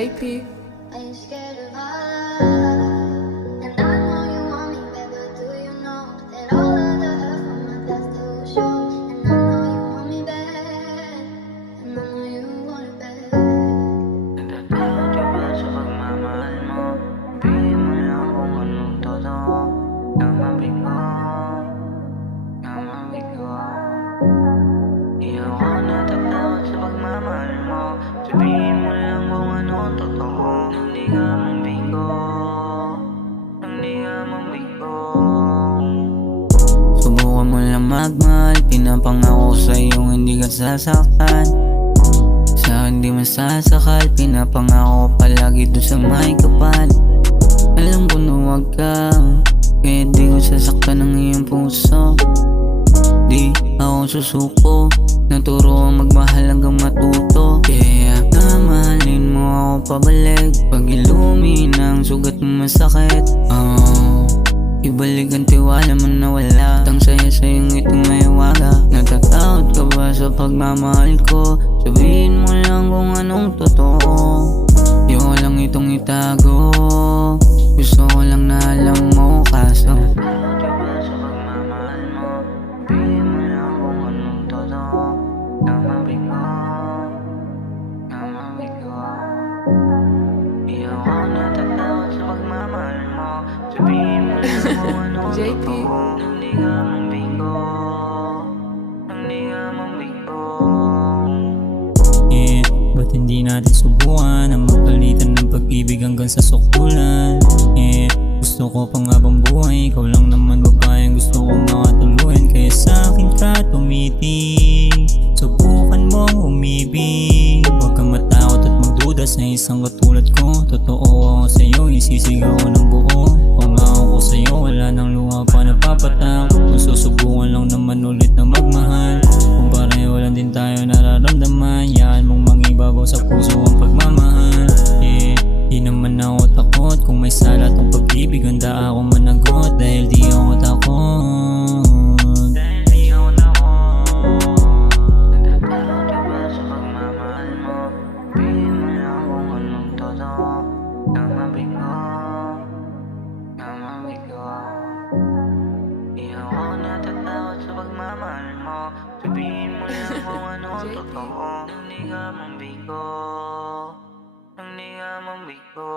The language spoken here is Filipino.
JP. Are you scared of love? And I know you want me back, but do you know that all of the hurt from my past still show? And I know you want me back, and I know you want it back. Natatakot ka ba sa pagmamahal mo? Sabihin mo lang kung anong totoo. Namabigo, namabigo. Di ako natatakot sa pagmamahal mo. Sabihin mo lang kung anong totoo. Nang di ka mabigo, nang di ka mabigo. Subukan mo lang magmahal. Pinapangako sa'yo hindi ka sasaktan. Sa hindi masasakal, pinapangako palagi doon sa may kapal. Alam ko na huwag ka, kaya di ko sasaktan ang iyong puso. Di ako susuko, naturo ang magmahal hanggang matuto. Kaya namahalin mo ako pabalik, pag ilumi ng sugat mo masakit. Ibalik ang tiwala mo na wala, tang saya sa iyong itong may waga. Natatakot ka ba sa pagmamahal ko? Sabihin mo lang kung anong totoo. Di ko lang itong itago, gusto ko lang na alam mo kaso. Natatakot ka ba sa pagmamahal mo? Sabihin mo lang kung anong totoo. Namabigo, namabigo. Di ako natatakot sa pagmamahal mo. Sabihin mo lang kung anong JP. totoo. Nang di ka mabigo, nang di ka mabigo. Ba't hindi natin subukan ang magpalitan ng pag-ibig hanggang sa sukulan? Gusto ko pang habang buhay, ikaw lang naman babae ang gusto kong makatuluyan. Kaya sa akin ka tumitig, subukan mong umibig. Huwag kang matakot at magduda sa isang katulad ko. Totoo ako sa'yo, isisigaw ko ng buo. Pangako ko sa'yo, wala nang luha pa napapatak. Kung susubukan lang naman ulit na magmahal, kung pareho lang din tayo nararamdaman, yan mong mangibabaw sa puso ang pagmamahal. Di naman ako takot, kung may sala tong pag-ibig, handa ako managot. Dahil di ako takot, dahil di ako takot. Natatakot ka ba sa pagmamahal mo? Sabihin mo lang kung anong totoo. Namabigo, namabigo. Di ako natatakot sa pagmamahal mo. Sabihin mo lang kung anong totoo. Nang di ka mabigo, nang di ka mabigo.